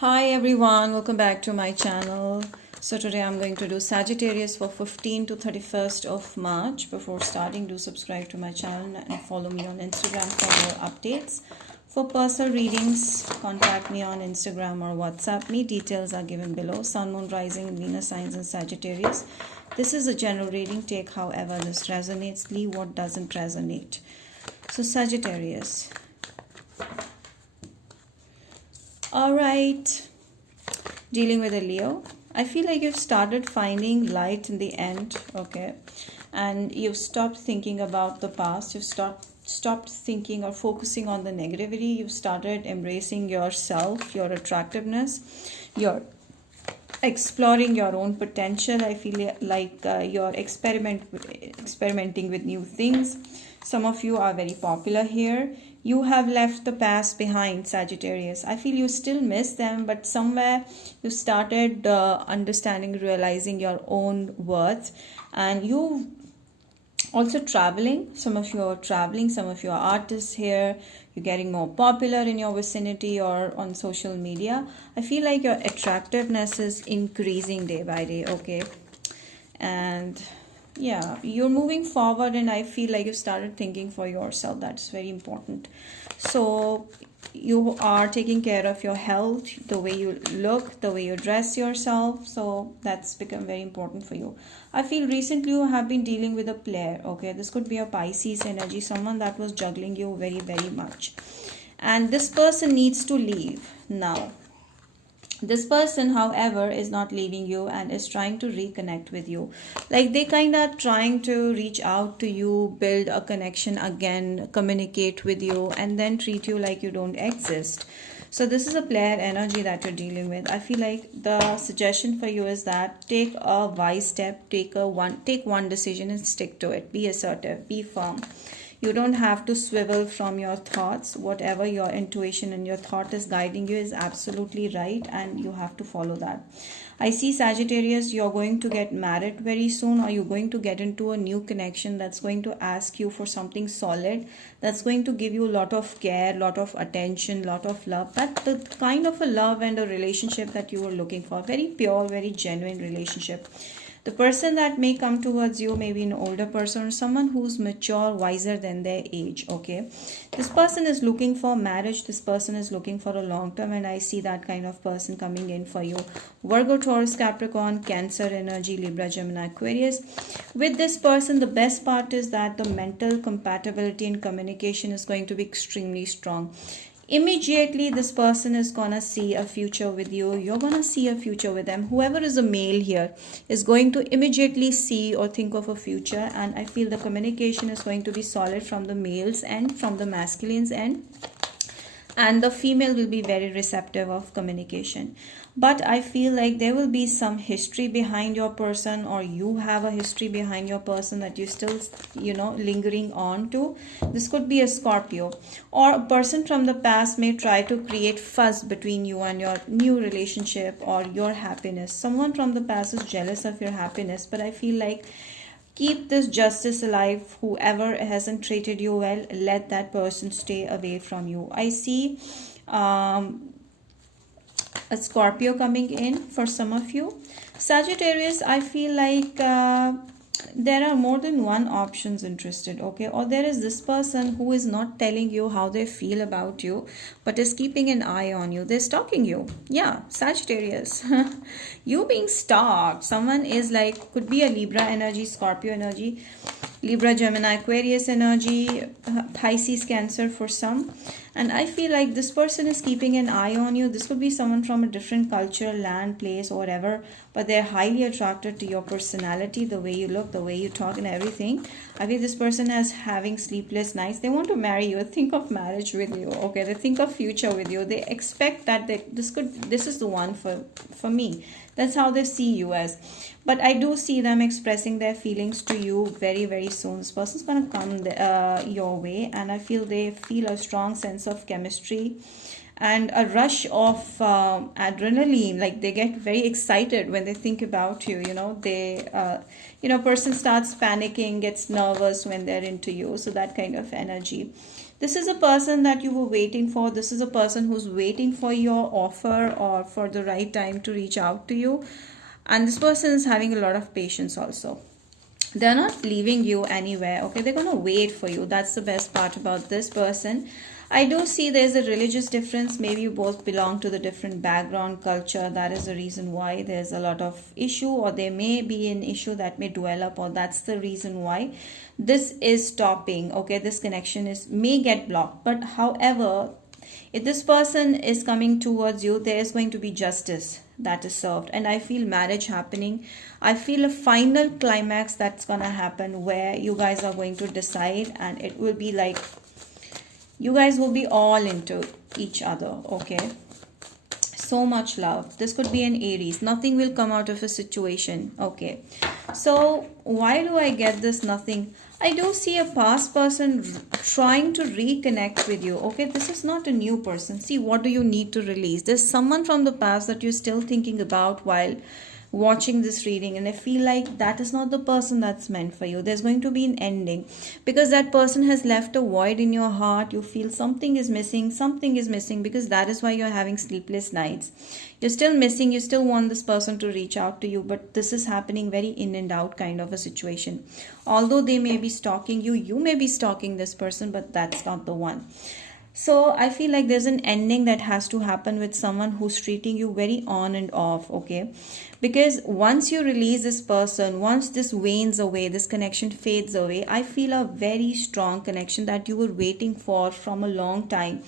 Hi everyone, welcome back to my channel. So today I'm going to do Sagittarius for 15 to 31st of March. Before starting, do subscribe to my channel and follow me on Instagram for more updates. For personal readings, contact me on Instagram or WhatsApp me. Details are given below. Sun, Moon, Rising, and Venus signs in Sagittarius. This is a general reading. Take however this resonates. Leave what doesn't resonate. So Sagittarius. Alright, dealing with a Leo. I feel like you've started finding light in the end, okay? And you've stopped thinking about the past. You've stopped thinking or focusing on the negativity. You've started embracing yourself, your attractiveness. You're exploring your own potential. I feel like you're experimenting with new things. Some of you are very popular here. You have left the past behind, Sagittarius. I feel you still miss them, but somewhere you started understanding, realizing your own worth. And you also traveling. Some of you are traveling, some of you are artists here. You're getting more popular in your vicinity or on social media. I feel like your attractiveness is increasing day by day, okay? And yeah, you're moving forward, and I feel like you started thinking for yourself. That's very important. So you are taking care of your health, the way you look, the way you dress yourself. So that's become very important for you. I feel recently you have been dealing with a player, okay? This could be a Pisces energy, someone that was juggling you very, very much. And this person needs to leave now. This person, however, is not leaving you and is trying to reconnect with you. Like they kind of trying to reach out to you, build a connection again, communicate with you, and then treat you like you don't exist. So this is a player energy that you're dealing with. I feel like the suggestion for you is that take a wise step, take one decision and stick to it. Be assertive, be firm. You don't have to swivel from your thoughts. Whatever your intuition and your thought is guiding you is absolutely right, and you have to follow that. I see, Sagittarius, you're going to get married very soon, or you're going to get into a new connection that's going to ask you for something solid, that's going to give you a lot of care, lot of attention, lot of love. But the kind of a love and a relationship that you were looking for, very pure, very genuine relationship. The person that may come towards you may be an older person or someone who's mature, wiser than their age, okay? This person is looking for marriage. This person is looking for a long term, and I see that kind of person coming in for you. Virgo, Taurus, Capricorn, Cancer energy, Libra, Gemini, Aquarius. With this person, the best part is that the mental compatibility and communication is going to be extremely strong. Immediately this person is gonna see a future with you. You're gonna see a future with them. Whoever is a male here is going to immediately see or think of a future, and I feel the communication is going to be solid from the males and from the masculines end, and the female will be very receptive of communication. But I feel like there will be some history behind your person, or you have a history behind your person that you still lingering on to. This could be a Scorpio, or a person from the past may try to create fuss between you and your new relationship or your happiness. Someone from the past is jealous of your happiness, but I feel like keep this justice alive. Whoever hasn't treated you well, let that person stay away from you. I see a Scorpio coming in for some of you. Sagittarius, I feel like there are more than one options interested, okay? Or there is this person who is not telling you how they feel about you, but is keeping an eye on you. They're stalking you. Yeah, Sagittarius. You being stalked. Someone is like, could be a Libra energy, Scorpio energy, Libra, Gemini, Aquarius energy, Pisces, Cancer for some. And I feel like this person is keeping an eye on you. This could be someone from a different culture, land, place, or whatever, but they're highly attracted to your personality, the way you look, the way you talk, and everything. I feel this person is having sleepless nights. They want to marry you, think of marriage with you, okay? They think of future with you. They expect that this is the one for me. That's how they see you as. But I do see them expressing their feelings to you very, very soon. This person's going to come your way, and I feel they feel a strong sense of chemistry and a rush of adrenaline. Like they get very excited when they think about you. Person starts panicking, gets nervous when they're into you. So that kind of energy. This is a person that you were waiting for. This is a person who's waiting for your offer or for the right time to reach out to you. And this person is having a lot of patience also. They're not leaving you anywhere, okay? They're gonna wait for you. That's the best part about this person. I do see there's a religious difference. Maybe you both belong to the different background, culture. That is the reason why there's a lot of issue, or there may be an issue that may develop, or that's the reason why this is stopping, okay? This connection may get blocked. But however, if this person is coming towards you, there is going to be justice that is served. And I feel marriage happening. I feel a final climax that's gonna happen where you guys are going to decide, and it will be like you guys will be all into each other, okay? So much love. This could be an Aries. Nothing will come out of a situation, okay? So why do I get this nothing? I do see a past person trying to reconnect with you, okay? This is not a new person. See, what do you need to release? There's someone from the past that you're still thinking about while watching this reading, and I feel like that is not the person that's meant for you. There's going to be an ending because that person has left a void in your heart. You feel something is missing, because that is why you're having sleepless nights. You're still missing, you still want this person to reach out to you, but this is happening very in and out kind of a situation. Although they may be stalking you, you may be stalking this person, but that's not the one. So I feel like there's an ending that has to happen with someone who's treating you very on and off, okay? Because once you release this person, once this wanes away, this connection fades away, I feel a very strong connection that you were waiting for from a long time,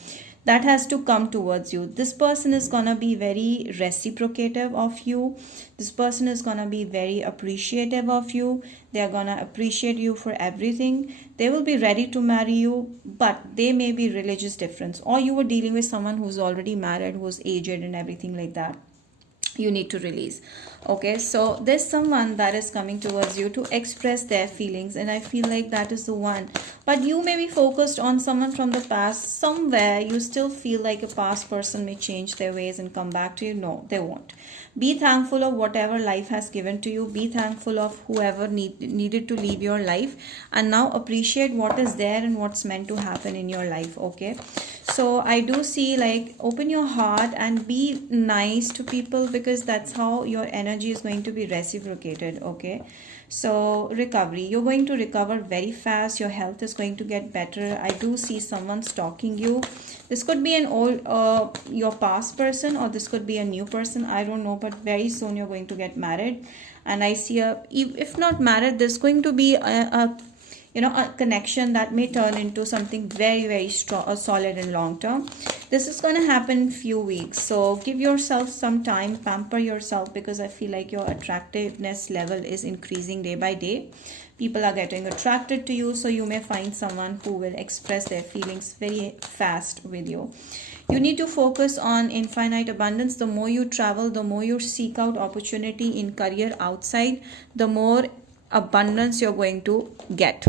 that has to come towards you. This person is gonna be very reciprocative of you. This person is gonna be very appreciative of you. They are gonna appreciate you for everything. They will be ready to marry you, but they may be religious difference, or you were dealing with someone who's already married, who's aged and everything like that. You need to release, okay? So there's someone that is coming towards you to express their feelings, and I feel like that is the one. But you may be focused on someone from the past. Somewhere you still feel like a past person may change their ways and come back to you. No, they won't. Be thankful of whatever life has given to you. Be thankful of whoever needed to leave your life, and now appreciate what is there and what's meant to happen in your life, okay? So I do see, like, open your heart and be nice to people, because that's how your energy is going to be reciprocated, okay? So recovery, you're going to recover very fast. Your health is going to get better. I do see someone stalking you. This could be an old your past person, or this could be a new person. I don't know, but very soon you're going to get married. And I see if not married, there's going to be a connection that may turn into something very, very strong, solid and long term. This is going to happen in few weeks. So give yourself some time, pamper yourself, because I feel like your attractiveness level is increasing day by day. People are getting attracted to you, so you may find someone who will express their feelings very fast with you. You need to focus on infinite abundance. The more you travel, the more you seek out opportunity in career outside, the more abundance you're going to get,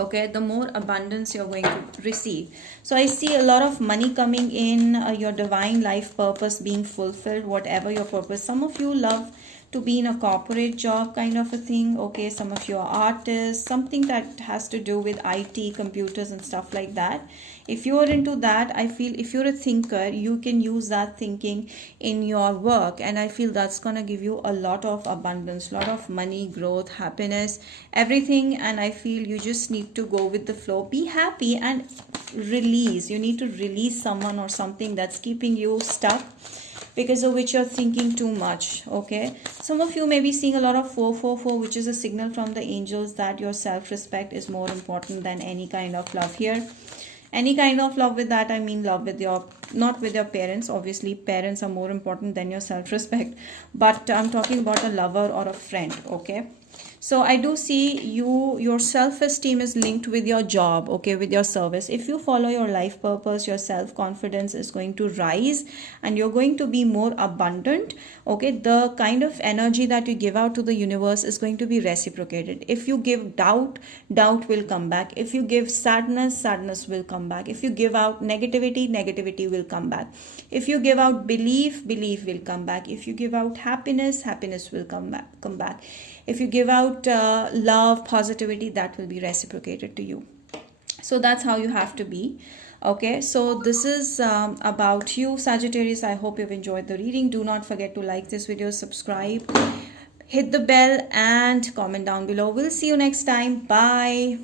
okay? The more abundance you're going to receive. So I see a lot of money coming in, your divine life purpose being fulfilled, whatever your purpose. Some of you love to be in a corporate job kind of a thing, okay? Some of you are artists, something that has to do with IT, computers and stuff like that. If you are into that, I feel if you're a thinker, you can use that thinking in your work, and I feel that's gonna give you a lot of abundance, lot of money, growth, happiness, everything. And I feel you just need to go with the flow, be happy and release. You need to release someone or something that's keeping you stuck, because of which you're thinking too much, okay? Some of you may be seeing a lot of 444, which is a signal from the angels that your self-respect is more important than any kind of love here. Any kind of love, with that I mean love with your, not with your parents. Obviously parents are more important than your self-respect, but I'm talking about a lover or a friend, okay? So I do see your self-esteem is linked with your job, okay, with your service. If you follow your life purpose, your self-confidence is going to rise and you're going to be more abundant, okay? The kind of energy that you give out to the universe is going to be reciprocated. If you give doubt, doubt will come back. If you give sadness, sadness will come back. If you give out negativity, negativity will come back. If you give out belief, belief will come back. If you give out happiness, happiness will come back. If you give out love, positivity, that will be reciprocated to you. So that's how you have to be. Okay, so this is about you, Sagittarius. I hope you've enjoyed the reading. Do not forget to like this video, subscribe, hit the bell, and comment down below. We'll see you next time. Bye.